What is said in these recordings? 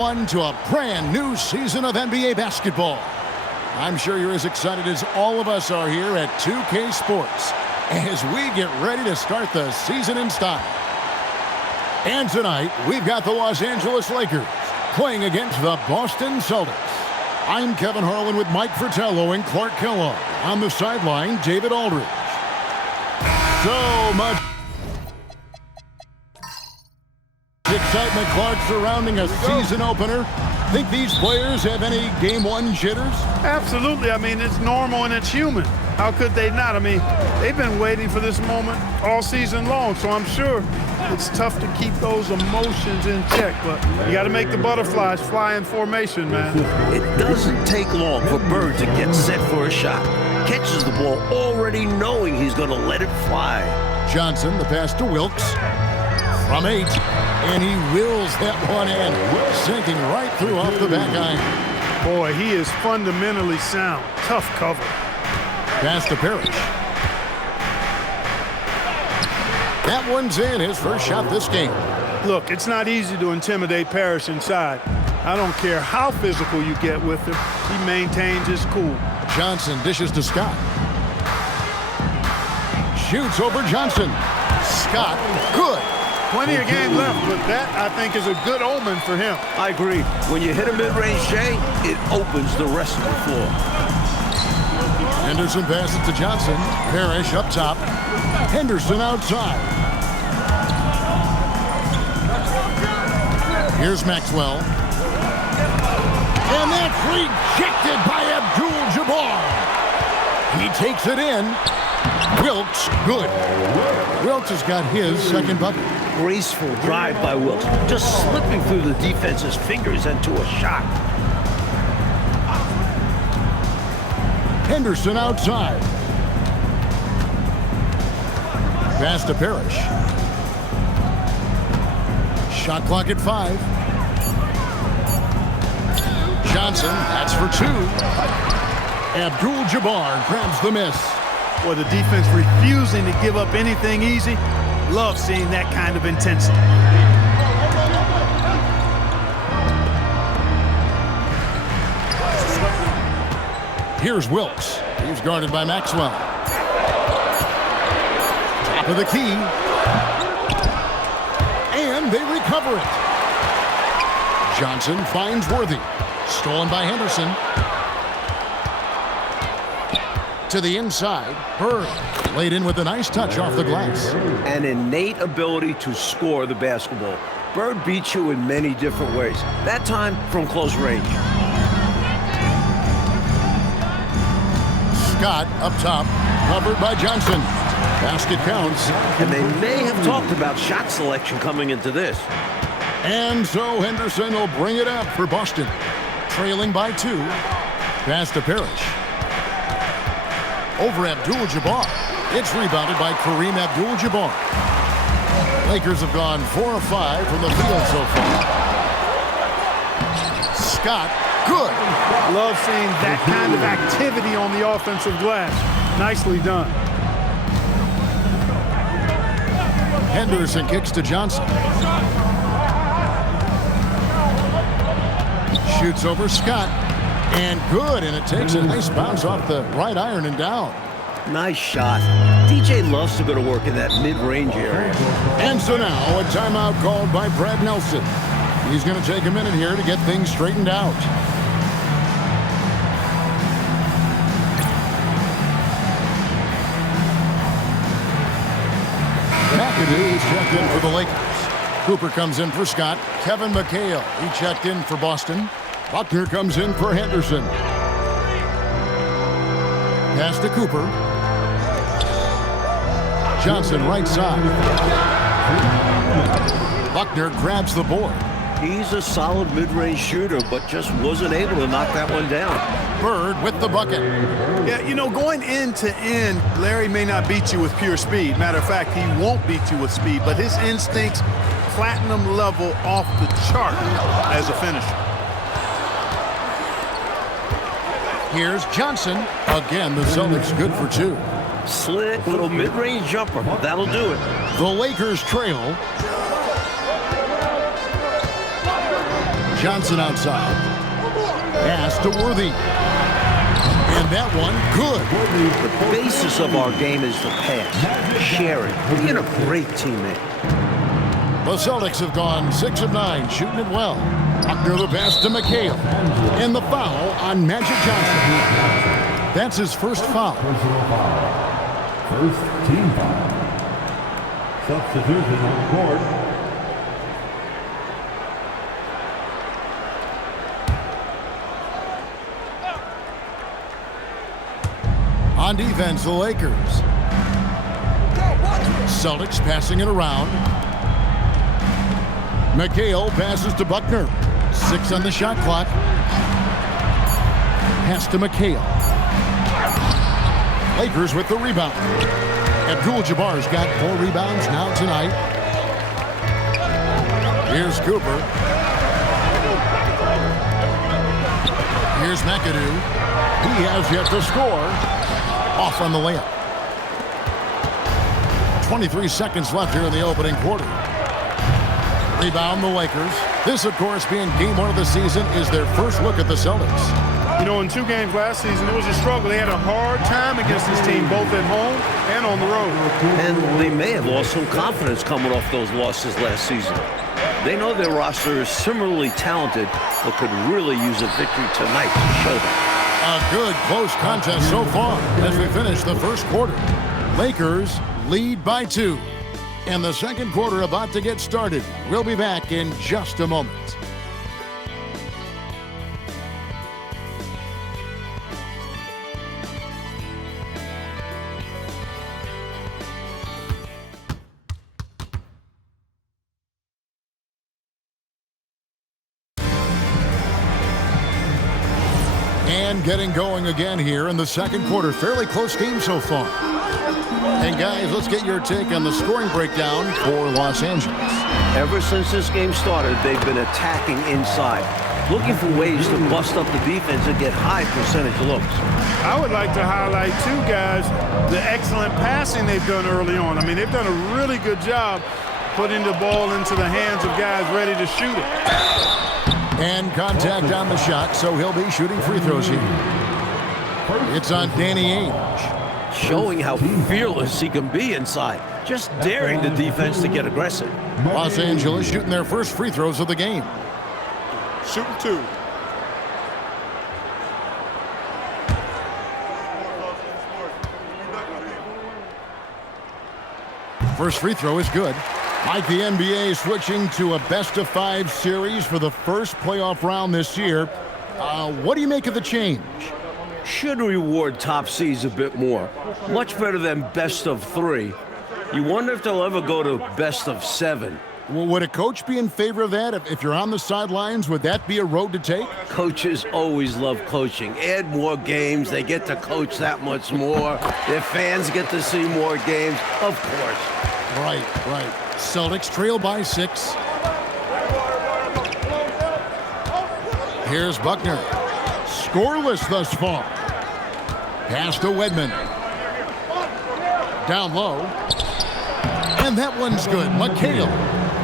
On to a brand new season of NBA basketball. I'm sure you're as excited as all of us are here at 2K Sports as we get ready to start the season in style. And tonight, we've got the Los Angeles Lakers playing against the Boston Celtics. I'm Kevin Harlan with Mike Fratello and Clark Kellogg. On the sideline, David Aldridge. So much excitement, Clark, surrounding a season opener. Think these players have any game one jitters? Absolutely. I mean, it's normal and it's human. How could they not? I mean, they've been waiting for this moment all season long, so I'm sure it's tough to keep those emotions in check, but you got to make the butterflies fly in formation, man. It doesn't take long for Bird to get set for a shot. Catches the ball already knowing he's going to let it fly. Johnson, the pass to Wilkes. From 8, and he wills that one in, sinking right through off the back iron. Boy, he is fundamentally sound. Tough cover. Pass to Parrish. That one's in, his first shot this game. Look, it's not easy to intimidate Parrish inside. I don't care how physical you get with him. He maintains his cool. Johnson dishes to Scott. Shoots over Johnson. Scott, good. Plenty of game left, but that, I think, is a good omen for him. I agree. When you hit a mid-range J, it opens the rest of the floor. Henderson passes to Johnson. Parrish up top. Henderson outside. Here's Maxwell. And that's rejected by Abdul-Jabbar. He takes it in. Wilkes, good. Wilkes has got his second bucket. Graceful drive by Wilkes, just slipping through the defense's fingers into a shot. Henderson outside. Pass to Parrish. Shot clock at 5. Johnson, that's for 2. Abdul-Jabbar grabs the miss. Boy, the defense refusing to give up anything easy. Love seeing that kind of intensity. Here's Wilkes. He's guarded by Maxwell. Top of the key. And they recover it. Johnson finds Worthy. Stolen by Henderson. To the inside, Bird laid in with a nice touch off the glass. An innate ability to score the basketball. Bird beats you in many different ways. That time from close range. Scott up top, covered by Johnson. Basket counts. And they may have talked about shot selection coming into this. And so Henderson will bring it up for Boston. Trailing by 2. Pass to Parrish. Over Abdul-Jabbar. It's rebounded by Kareem Abdul-Jabbar. Lakers have gone 4 of 5 from the field so far. Scott, good. Love seeing that kind of activity on the offensive glass. Nicely done. Henderson kicks to Johnson. Shoots over Scott. And good, and it takes a nice bounce off the right iron and down. Nice shot. DJ loves to go to work in that mid-range area. And so now a timeout called by Brad Nelson. He's going to take a minute here to get things straightened out. McAdoo is checked in for the Lakers. Cooper comes in for Scott. Kevin McHale, he checked in for Boston. Buckner comes in for Henderson. Pass to Cooper. Johnson right side. Buckner grabs the board. He's a solid mid-range shooter, but just wasn't able to knock that one down. Bird with the bucket. Yeah, you know, going end to end, Larry may not beat you with pure speed. Matter of fact, he won't beat you with speed, but his instincts, platinum level off the chart as a finisher. Here's Johnson. Again, the Celtics good for 2. Slick little mid-range jumper. That'll do it. The Lakers trail. Johnson outside. Pass to Worthy. And that one, good. The basis of our game is the pass, sharing, being a great teammate. The Celtics have gone 6 of 9, shooting it well. Buckner the pass to McHale. And the foul on Magic Johnson. That's his first foul. First team foul. Substitution on the court. On defense, the Lakers. Celtics passing it around. McHale passes to Buckner. 6 on the shot clock. Pass to McHale. Lakers with the rebound. Abdul-Jabbar's got 4 rebounds now tonight. Here's Cooper. Here's McAdoo. He has yet to score. Off on the layup. 23 seconds left here in the opening quarter. Rebound the Lakers. This, of course, being game 1 of the season, is their first look at the Celtics. You know, in 2 games last season, it was a struggle. They had a hard time against this team, both at home and on the road. And they may have lost some confidence coming off those losses last season. They know their roster is similarly talented, but could really use a victory tonight to show them. A good close contest so far as we finish the first quarter. Lakers lead by 2. And the second quarter about to get started. We'll be back in just a moment. And getting going again here in the second quarter. Fairly close game so far. And guys, let's get your take on the scoring breakdown for Los Angeles. Ever since this game started, they've been attacking inside, looking for ways to bust up the defense and get high percentage looks. I would like to highlight 2 guys, the excellent passing they've done early on. I mean, they've done a really good job putting the ball into the hands of guys ready to shoot it. And contact on the shot, so he'll be shooting free throws here. It's on Danny Ainge. Showing how fearless he can be inside, just daring the defense to get aggressive. Los Angeles shooting their first free throws of the game. Shooting 2. First free throw is good. Like the NBA switching to a best-of-5 series for the first playoff round this year. What do you make of the change? Should reward top seeds a bit more. Much better than best of 3. You wonder if they'll ever go to best of 7. Well, would a coach be in favor of that? If you're on the sidelines, would that be a road to take? Coaches always love coaching. Add more games, they get to coach that much more. Their fans get to see more games, of course. Right. Celtics trail by 6. Here's Buckner. Scoreless thus far. Pass to Wedman. Down low. And that one's good. McHale.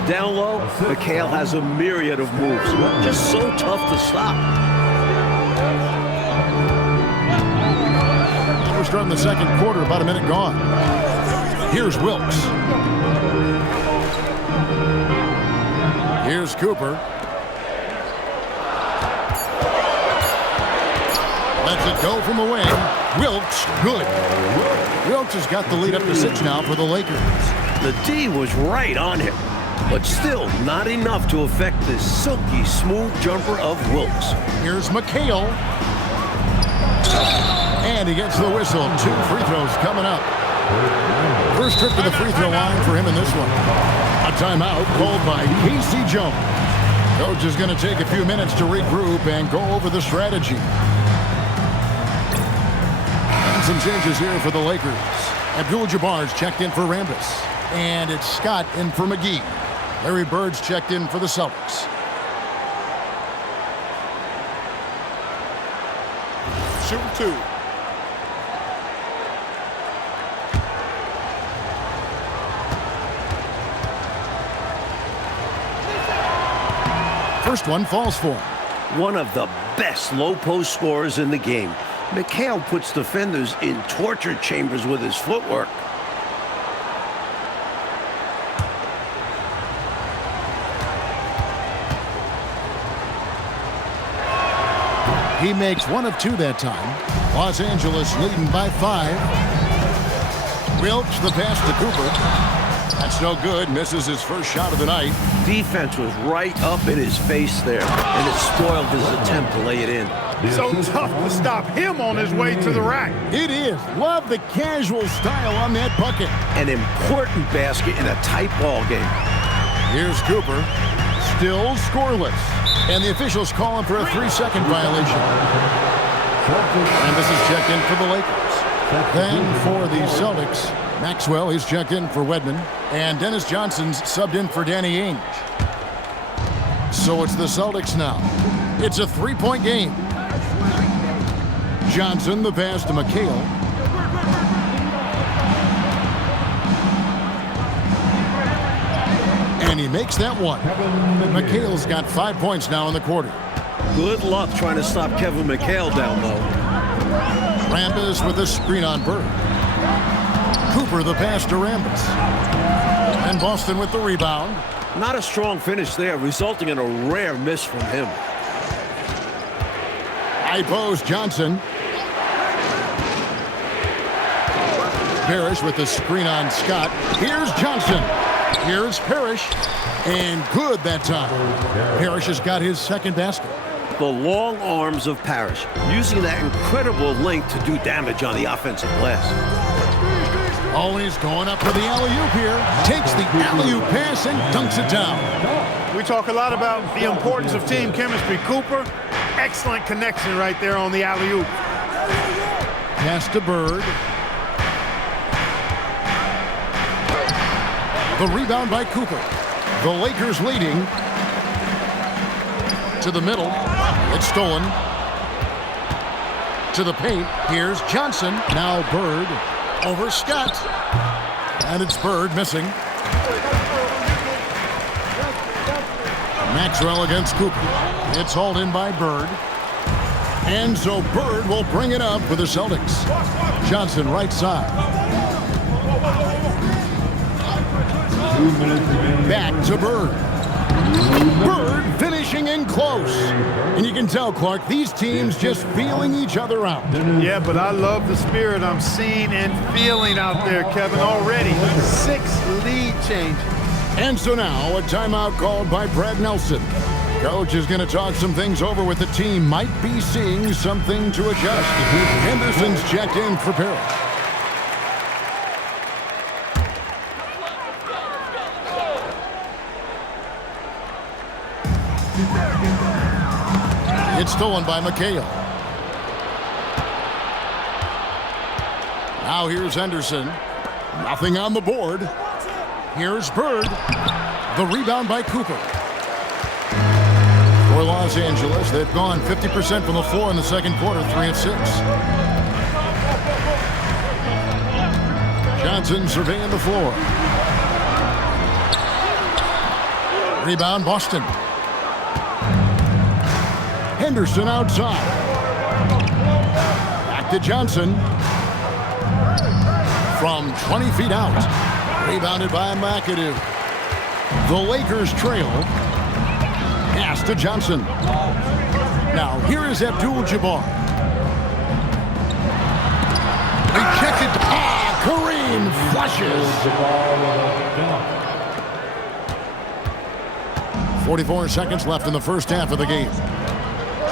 Down low, McHale has a myriad of moves. Just so tough to stop. We're starting the second quarter, about a minute gone. Here's Wilkes. Here's Cooper. Lets it go from the wing. Wilkes, good. Wilkes has got the lead up to 6 now for the Lakers. The D was right on him, but still not enough to affect the silky smooth jumper of Wilkes. Here's McHale. And he gets the whistle. 2 free throws coming up. First trip to the free throw line for him in this one. A timeout called by Casey Jones. Coach is going to take a few minutes to regroup and go over the strategy. And some changes here for the Lakers. Abdul-Jabbar's checked in for Rambis. And it's Scott in for McGee. Larry Bird's checked in for the Celtics. Shooting 2. First one falls for him. One of the best low post scorers in the game. McHale puts defenders in torture chambers with his footwork. He makes 1 of 2 that time. Los Angeles leading by 5. Wilkes the pass to Cooper. That's no good. Misses his first shot of the night. Defense was right up in his face there, and it spoiled his attempt to lay it in. So tough to stop him on his way to the rack. It is. Love the casual style on that bucket. An important basket in a tight ball game. Here's Cooper. Still scoreless. And the officials call him for a 3-second violation. And this is checked in for the Lakers. Then for the Celtics, Maxwell is checked in for Wedman. And Dennis Johnson's subbed in for Danny Ainge. So it's the Celtics now. It's a 3-point game. Johnson the pass to McHale. And he makes that one. McHale's got 5 points now in the quarter. Good luck trying to stop Kevin McHale down low. Rambis with a screen on Bird. Cooper the pass to Rambis. And Boston with the rebound. Not a strong finish there, resulting in a rare miss from him. High post Johnson. Parrish with the screen on Scott. Here's Johnson. Here's Parrish. And good that time. Parrish has got his second basket. The long arms of Parrish, using that incredible length to do damage on the offensive glass. Always going up for the alley-oop here. Takes the alley-oop pass and dunks it down. We talk a lot about the importance of team chemistry. Cooper, excellent connection right there on the alley-oop. Pass to Bird. The rebound by Cooper. The Lakers leading. To the middle. It's stolen. To the paint. Here's Johnson. Now Bird over Scott. And it's Bird missing. Maxwell against Cooper. It's hauled in by Bird. And so Bird will bring it up for the Celtics. Johnson right side. Back to Bird. Bird finishing in close. And you can tell, Clark, these teams just feeling each other out. Yeah, but I love the spirit I'm seeing and feeling out there, Kevin, already. 6 lead changes. And so now a timeout called by Brad Nelson. Coach is going to talk some things over with the team. Might be seeing something to adjust. Henderson's checked in for Parrish. It's stolen by McHale. Now here's Henderson. Nothing on the board. Here's Bird. The rebound by Cooper. For Los Angeles, they've gone 50% from the floor in the second quarter, 3 of 6. Johnson surveying the floor. Rebound, Boston. Henderson outside. Back to Johnson. From 20 feet out. Rebounded by McAdoo. The Lakers trail. Pass to Johnson. Now here is Abdul-Jabbar. Rejected. Kareem flushes. 44 seconds left in the first half of the game.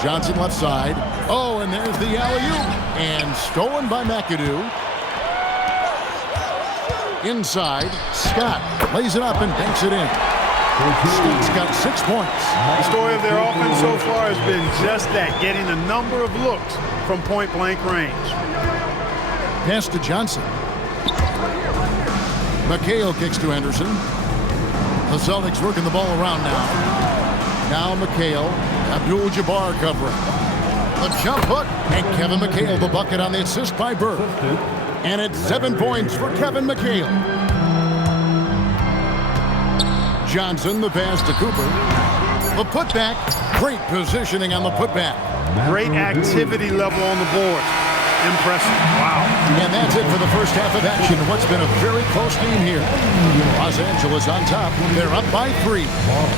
Johnson left side. Oh, and there's the alley-oop. And stolen by McAdoo. Inside, Scott lays it up and banks it in. Scott's got 6 points. The story of their offense so far has been just that, getting a number of looks from point-blank range. Pass to Johnson. McHale kicks to Henderson. The Celtics working the ball around now. Now McHale, Abdul-Jabbar covering. The jump hook, and Kevin McHale the bucket on the assist by Bird. And it's 7 points for Kevin McHale. Johnson the pass to Cooper. The putback, great positioning on the putback. Great activity level on the board. Impressive. Wow. And that's it for the first half of action. What's been a very close game here. Los Angeles on top. They're up by 3.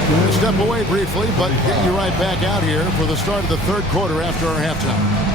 We'll step away briefly, but get you right back out here for the start of the third quarter after our halftime.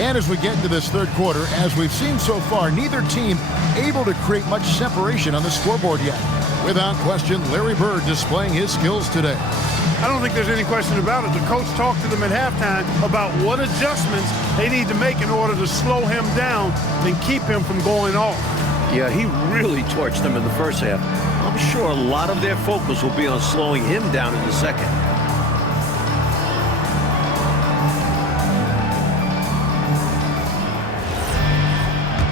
And as we get into this third quarter, as we've seen so far, neither team able to create much separation on the scoreboard yet. Without question, Larry Bird displaying his skills today. I don't think there's any question about it. The coach talked to them at halftime about what adjustments they need to make in order to slow him down and keep him from going off. Yeah, he really torched them in the first half. I'm sure a lot of their focus will be on slowing him down in the second.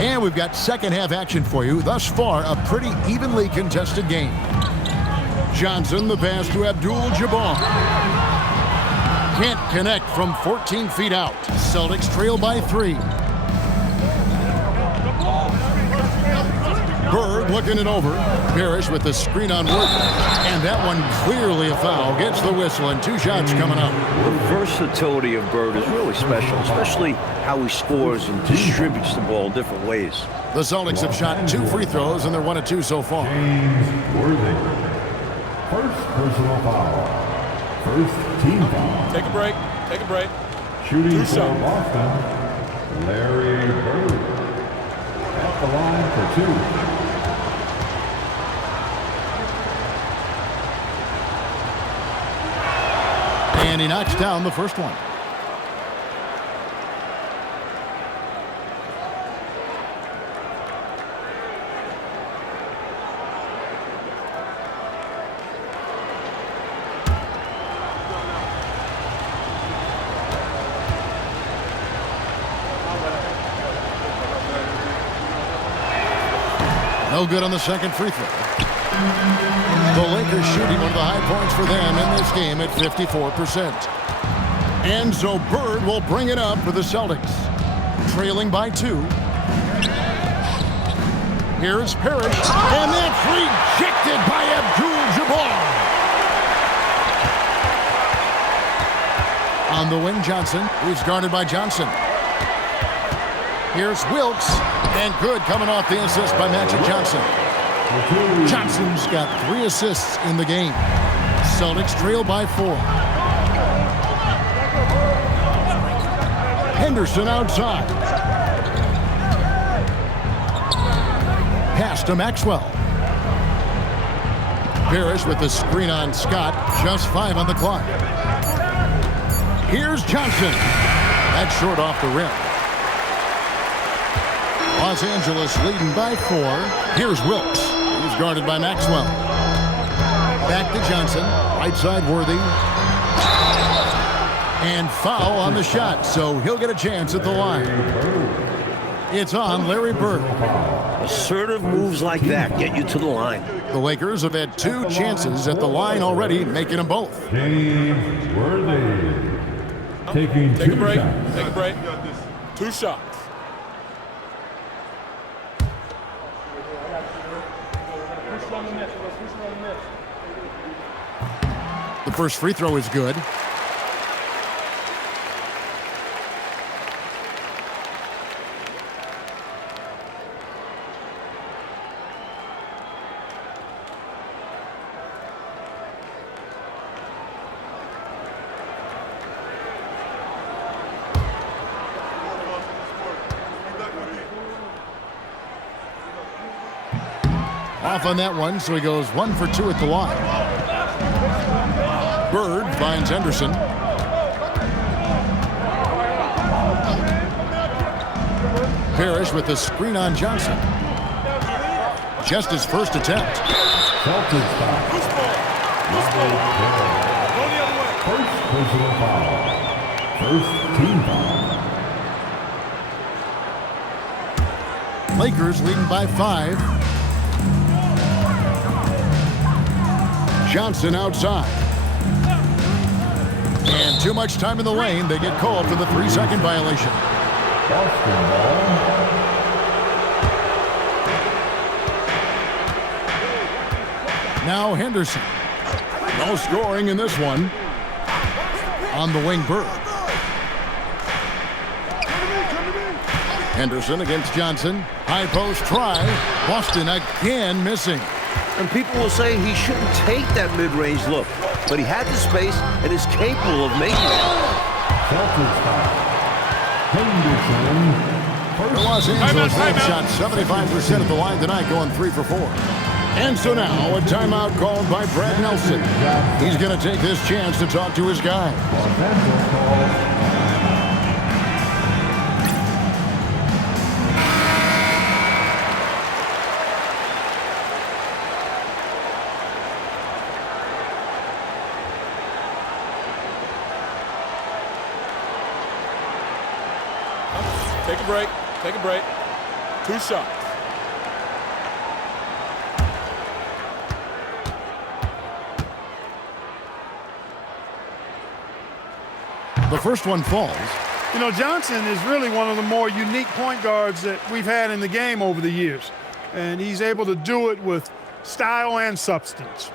And we've got second half action for you. Thus far, a pretty evenly contested game. Johnson, the pass to Abdul-Jabbar. Can't connect from 14 feet out. Celtics trail by 3. Bird looking it over. Parrish with the screen on Wood. And that one clearly a foul. Gets the whistle and 2 shots coming up. The versatility of Bird is really special, especially how he scores and distributes the ball different ways. The Celtics have shot 2 free throws, and they're 1 of 2 so far. James Worthy. First personal foul. First team foul. Take a break. Take a break. Shooting for Boston, Larry Bird. At the line for 2. And he knocks down the first one. No good on the second free throw. The Lakers shooting one of the high points for them in this game at 54%. And so Bird will bring it up for the Celtics. Trailing by 2. Here's Parrish. And that's rejected by Abdul-Jabbar. On the wing, Johnson. He's guarded by Johnson. Here's Wilkes. And good coming off the assist by Magic Johnson. Johnson's got 3 assists in the game. Celtics trail by 4. Henderson outside. Pass to Maxwell. Parrish with the screen on Scott. Just 5 on the clock. Here's Johnson. That's short off the rim. Los Angeles leading by 4. Here's Wilkes. He's guarded by Maxwell. Back to Johnson. Right side Worthy. And foul on the shot, so he'll get a chance at the line. It's on Larry Bird. Assertive moves like that get you to the line. The Lakers have had 2 chances at the line already, making them both. James Worthy. Taking Take a 2 break. shots. Take a break. 2 shots. The first free throw is good. Off on that one, so he goes 1 for 2 at the line. Bird finds Henderson. Parrish with the screen on Johnson. Just his first attempt. Celtics foul. First personal foul. First team foul. Lakers leading by 5. Johnson outside. And too much time in the lane. They get called for the 3-second violation. Boston ball. Now Henderson. No scoring in this one. On the wing, Bird. Henderson against Johnson. High post try. Boston again missing. And people will say he shouldn't take that mid-range look, but he had the space and is capable of making it. Celtics foul. Henderson. The Los Angeles Lakers shot 75% at the line tonight, going 3 for 4. And so now a timeout called by Brad Nelson. He's going to take this chance to talk to his guys. Los Angeles calls. Take a break. Take a break. 2 shots. The first one falls. You know, Johnson is really one of the more unique point guards that we've had in the game over the years. And he's able to do it with style and substance.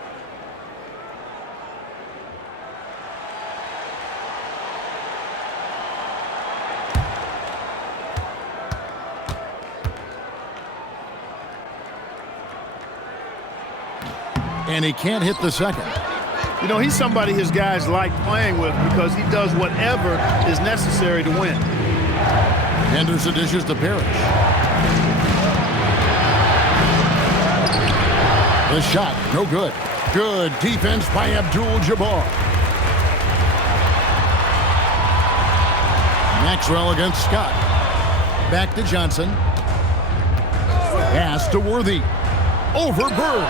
And he can't hit the second. You know, he's somebody his guys like playing with because he does whatever is necessary to win. Henderson dishes to Parrish. The shot, no good. Good defense by Abdul-Jabbar. Maxwell against Scott. Back to Johnson. Pass to Worthy. Over Bird.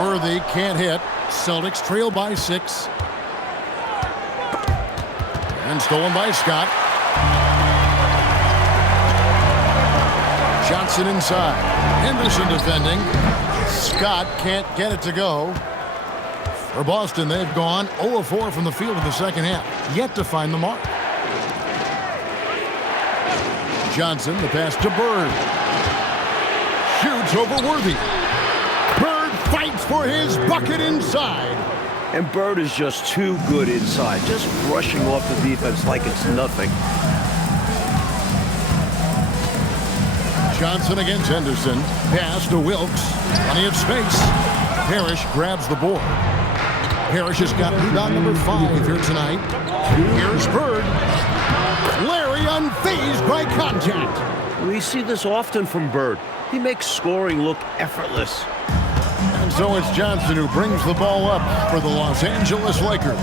Worthy can't hit. Celtics trail by 6. And stolen by Scott. Johnson inside. Henderson defending. Scott can't get it to go. For Boston, they've gone 0 of 4 from the field in the second half. Yet to find the mark. Johnson, the pass to Bird. Shoots over Worthy. Bird fights for his bucket inside. And Bird is just too good inside, just brushing off the defense like it's nothing. Johnson against Henderson. Pass to Wilkes. Plenty of space. Parrish grabs the board. Parrish has got rebound number 5 here tonight. Here's Bird. Larry unfazed by contact. We see this often from Bird. He makes scoring look effortless. And so it's Johnson who brings the ball up for the Los Angeles Lakers.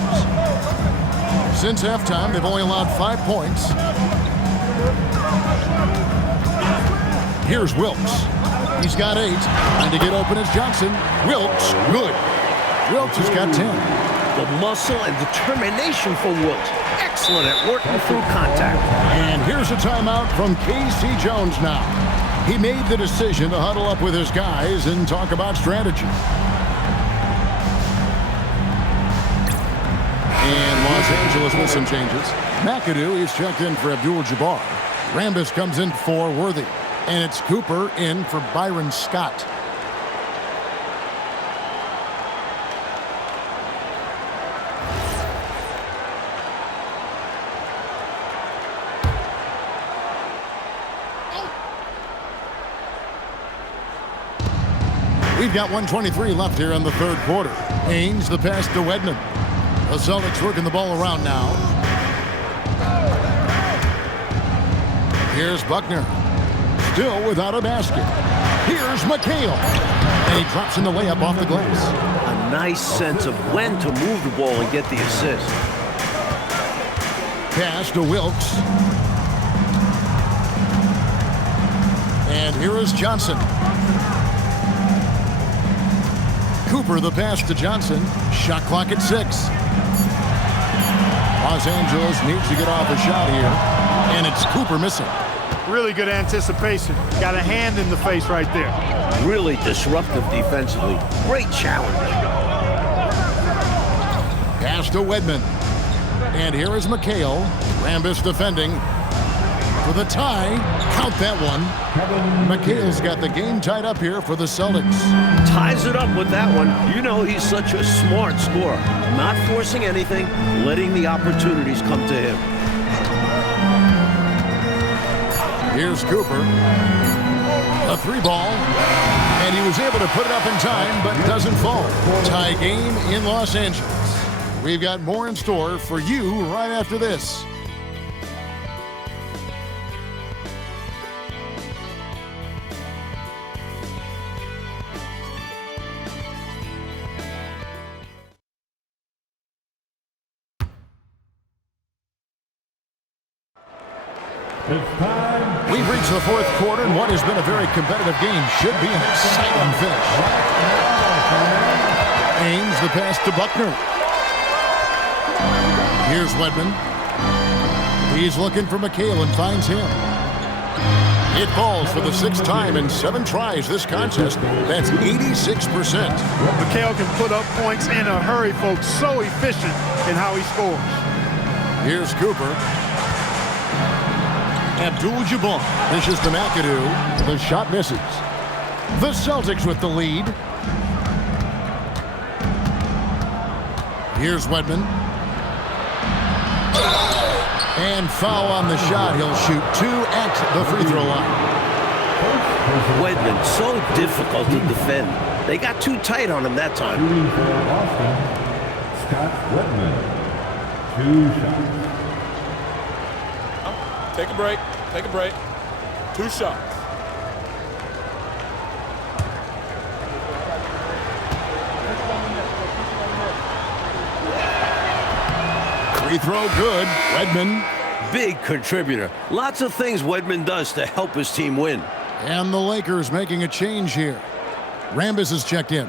Since halftime, they've only allowed 5 points. Here's Wilkes. He's got 8. Trying to get open as Johnson. Wilkes, good. Wilkes has got 10. The muscle and determination for Wilkes. Excellent at working through contact. And here's a timeout from K.C. Jones now. He made the decision to huddle up with his guys and talk about strategy. And Los Angeles with some changes. McAdoo is checked in for Abdul-Jabbar. Rambis comes in for Worthy. And it's Cooper in for Byron Scott. We've got 1:23 left here in the third quarter. Haynes, the pass to Wedman. The Celtics working the ball around now. Here's Buckner. Still without a basket. Here's McHale. And he drops in the layup off the glass. A nice sense of when to move the ball and get the assist. Pass to Wilkes. And here is Johnson. Cooper, the pass to Johnson. Shot clock at 6. Los Angeles needs to get off a shot here. And it's Cooper missing. Really good anticipation. Got a hand in the face right there. Really disruptive defensively. Great challenge. Pass to Wedman. And here is McHale. Rambis defending for the tie. Count that one. McHale's got the game tied up here for the Celtics. Ties it up with that one. You know he's such a smart scorer. Not forcing anything, letting the opportunities come to him. Here's Cooper. A 3-ball. And he was able to put it up in time, but doesn't fall. Tie game in Los Angeles. We've got more in store for you right after this. We've reached the fourth quarter, and what has been a very competitive game should be an exciting finish. Ames the pass to Buckner. Here's Wedman. He's looking for McHale and finds him. It falls for the 6th time in 7 tries this contest. That's 86%. McHale can put up points in a hurry, folks. So efficient in how he scores. Here's Cooper. Abdul-Jabbar dishes to McAdoo. The shot misses. The Celtics with the lead. Here's Wedman. And foul on the shot. He'll shoot 2 at the free throw line. Wedman, so difficult to defend. They got too tight on him that time. Shooting for Boston, Scott Wedman. 2 shots. Take a break. Take a break. 2 shots. Free throw good. Wedman. Big contributor. Lots of things Wedman does to help his team win. And the Lakers making a change here. Rambis is checked in.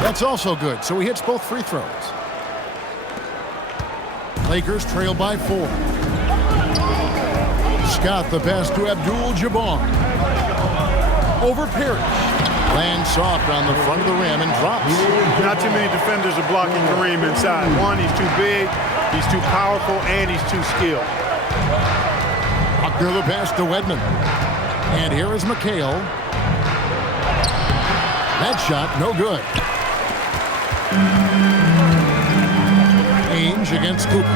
That's also good, so he hits both free throws. Lakers trail by 4. Scott the pass to Abdul-Jabbar. Over Parrish. Lands soft on the front of the rim and drops. Not too many defenders are blocking Kareem inside. One, he's too big, he's too powerful, and he's too skilled. Buckner the pass to Wedman. And here is McHale. That shot, no good. Ainge against Cooper.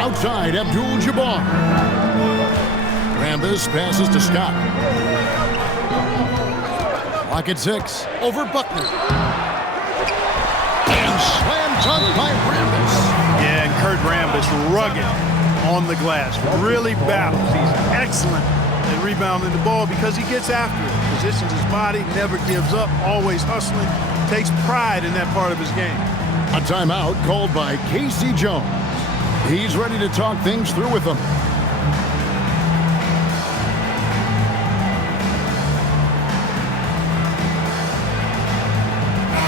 Outside, Abdul-Jabbar. Rambis passes to Scott. Clock at 6. Over Buckner. And slam dunk by Rambis. Yeah, and Kurt Rambis, rugged on the glass. Really battles. He's excellent at rebounding the ball because he gets after it. Positions his body, never gives up, always hustling. Takes pride in that part of his game. A timeout called by Casey Jones. He's ready to talk things through with them.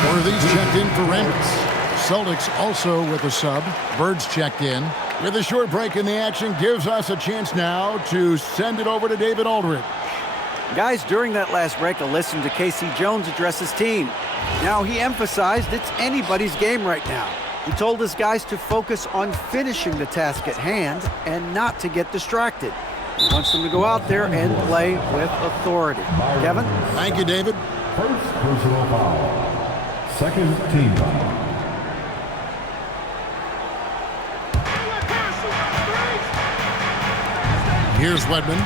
Worthy's checked in for Rambis. Celtics also with a sub. Bird's checked in. With a short break in the action, gives us a chance now to send it over to David Aldridge. Guys, during that last break, I listened to Casey Jones address his team. Now, he emphasized it's anybody's game right now. He told his guys to focus on finishing the task at hand and not to get distracted. He wants them to go out there and play with authority. Kevin? Thank you, David. First personal foul. Second team foul. Here's Wedman.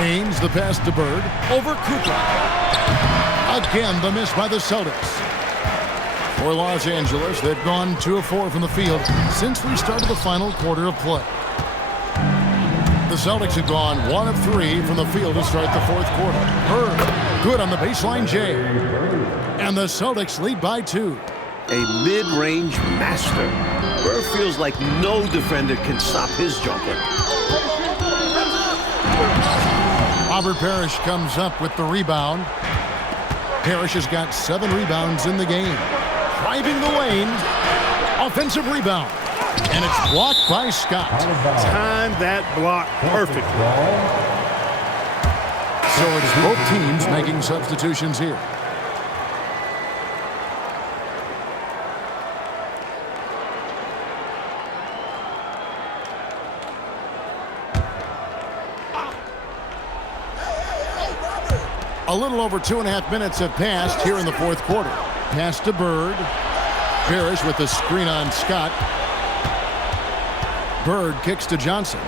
Ames the pass to Bird. Over Cooper. Again, the miss by the Celtics. For Los Angeles, they've gone 2 of 4 from the field since we started the final quarter of play. The Celtics have gone 1 of 3 from the field to start the 4th quarter. Bird, good on the baseline J. And the Celtics lead by 2. A mid-range master. Bird feels like no defender can stop his jumper. Robert Parrish comes up with the rebound. Parrish has got 7 rebounds in the game. Driving the lane. Offensive rebound. And it's blocked by Scott. Timed that block perfectly. So it's both teams making substitutions here. A little over 2.5 minutes have passed here in the fourth quarter. Pass to Bird. Parrish with the screen on Scott. Bird kicks to Johnson.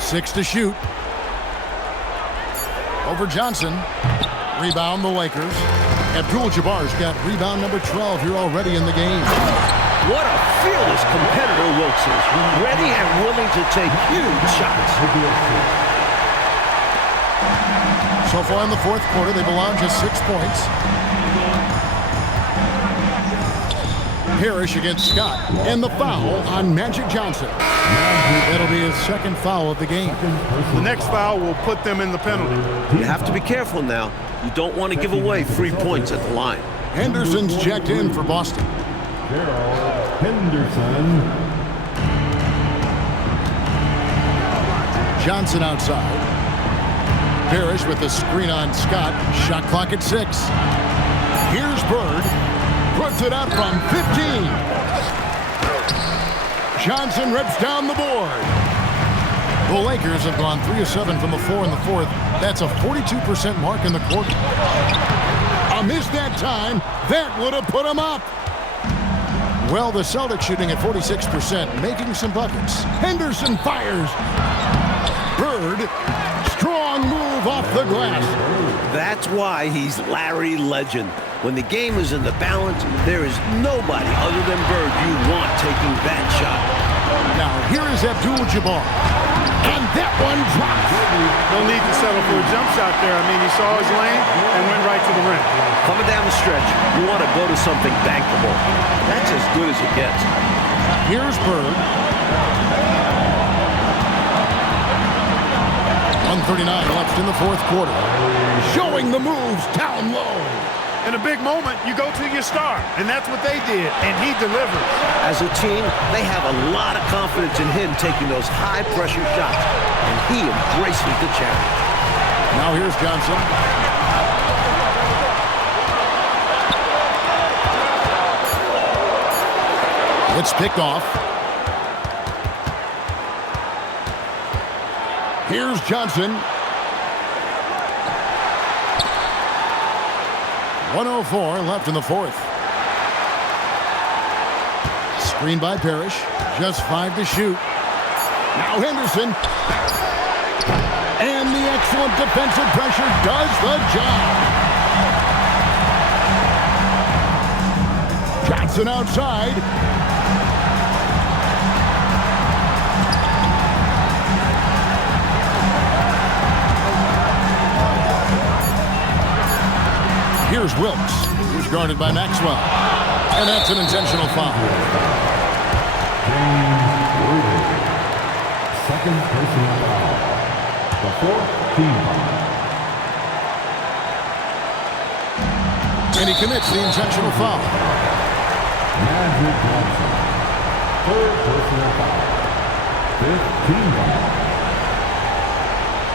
6 to shoot. Over Johnson. Rebound the Lakers. Abdul-Jabbar's got rebound number 12 here already in the game. What a fearless competitor Wilkes is. Ready and willing to take huge shots. So far in the fourth quarter, they've allowed just 6 points. Parrish against Scott. And the foul on Magic Johnson. That'll be his second foul of the game. The next foul will put them in the penalty. You have to be careful now. You don't want to give away 3 points at the line. Henderson's checked in for Boston. Gerald Henderson. Johnson outside. Parrish with the screen on Scott. Shot clock at 6. Here's Bird. Puts it up from 15. Johnson rips down the board. The Lakers have gone 3 of 7 from the floor in the fourth. That's a 42% mark in the quarter. A miss that time. That would have put them up. Well, the Celtics shooting at 46%, making some buckets. Henderson fires. Bird. Strong move off the glass. That's why he's Larry Legend. When the game is in the balance, there is nobody other than Bird you want taking that shot. Now, here is Abdul-Jabbar. And that one drops. No need to settle for a jump shot there. I mean, he saw his lane and went right to the rim. Coming down the stretch, you want to go to something bankable. That's as good as it gets. Here's Bird. 1:39 left in the fourth quarter. Showing the moves down low. In a big moment, you go to your star, and that's what they did, and he delivers. As a team, they have a lot of confidence in him taking those high-pressure shots, and he embraces the challenge. Now here's Johnson. It's picked off. Here's Johnson. 1:04 left in the fourth. Screen by Parrish. Just 5 to shoot. Now Henderson. And the excellent defensive pressure does the job. Johnson outside. Here's Wilkes, who's guarded by Maxwell. And that's an intentional foul. Second personal foul. The fourth team foul. And he commits the intentional foul. Magic Johnson. Third personal foul. Fifth team foul.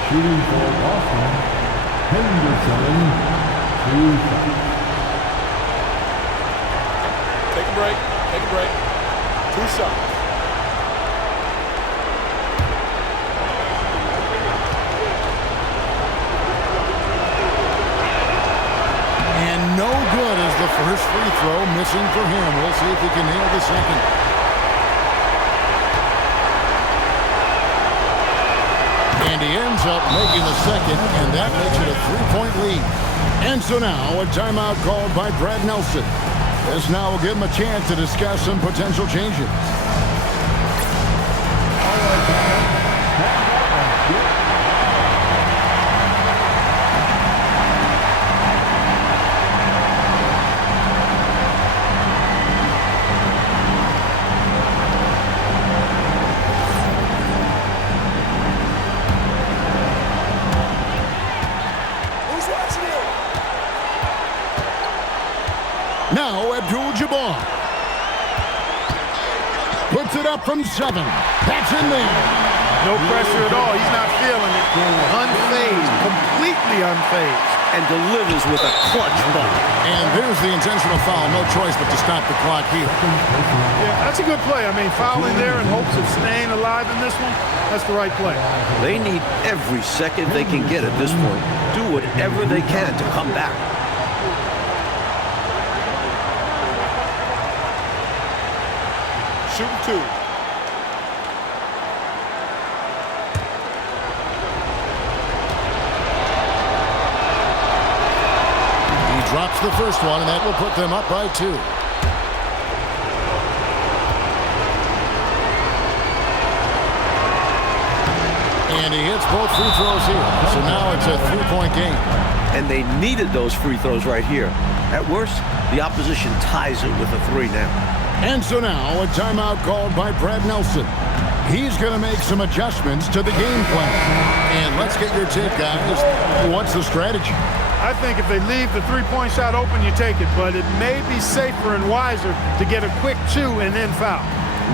Shooting for Boston, Henderson. Take a break. Take a break. 2 shots. And no good as the first free throw missing for him. We'll see if he can nail the second. And he ends up making the second, and that makes it a 3-point lead. And so now, a timeout called by Brad Nelson. This now will give him a chance to discuss some potential changes. Now Abdul-Jabbar puts it up from 7. That's in there. No pressure at all. He's not feeling it. Unfazed, completely unfazed. And delivers with a clutch bump. And there's the intentional foul. No choice but to stop the clock here. Yeah, that's a good play. I mean, fouling there in hopes of staying alive in this one, that's the right play. They need every second they can get at this point. Do whatever they can to come back. Shooting 2. Drops the first one, and that will put them up by 2. And he hits both free throws here. So now it's a 3-point game. And they needed those free throws right here. At worst, the opposition ties it with a 3 now. And so now a timeout called by Brad Nelson. He's going to make some adjustments to the game plan. And let's get your take, guys. What's the strategy? I think if they leave the three-point shot open, you take it. But it may be safer and wiser to get a quick 2 and then foul.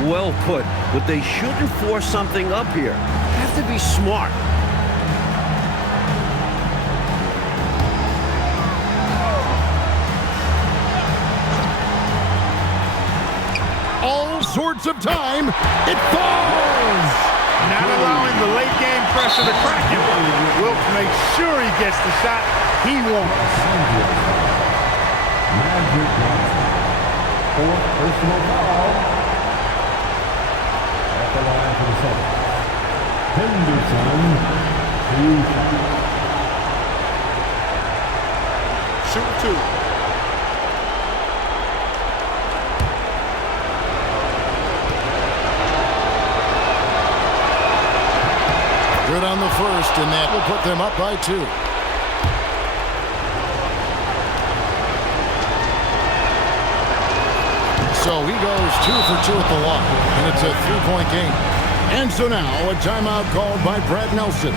Well put, but they shouldn't force something up here. They have to be smart. All sorts of time. It falls! Not allowing the late game pressure to crack him. Wilkes makes sure he gets the shot he wants. Magic Johnson. 4th personal foul. At the line for the Celtics. Henderson. 2 shots. Shooting 2. Good on the first, and that will put them up by 2. So he goes 2 for 2 at the line, and it's a 3-point game. And so now a timeout called by Brad Nelson.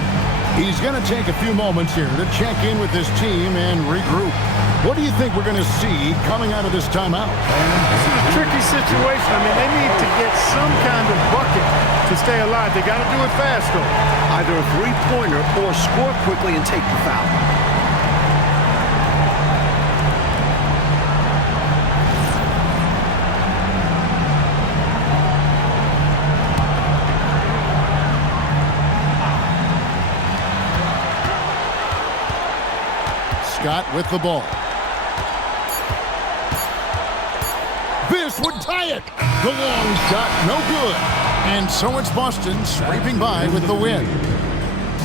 He's going to take a few moments here to check in with his team and regroup. What do you think we're going to see coming out of this timeout? This is a tricky situation. I mean, they need to get some kind of bucket to stay alive. They got to do it fast, though. Either a 3-pointer or score quickly and take the foul. Scott with the ball. This would tie it. The long shot, no good. And so it's Boston scraping by with the win.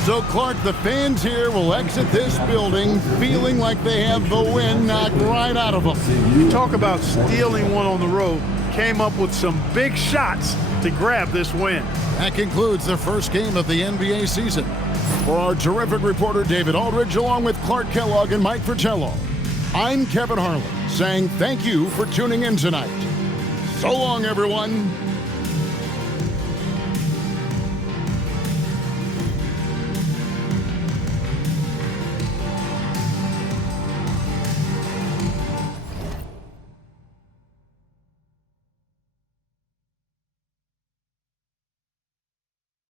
So, Clark, the fans here will exit this building feeling like they have the win knocked right out of them. You talk about stealing one on the road. Came up with some big shots to grab this win. That concludes the first game of the NBA season. For our terrific reporter David Aldridge, along with Clark Kellogg and Mike Fratello, I'm Kevin Harlan saying thank you for tuning in tonight. So long, everyone.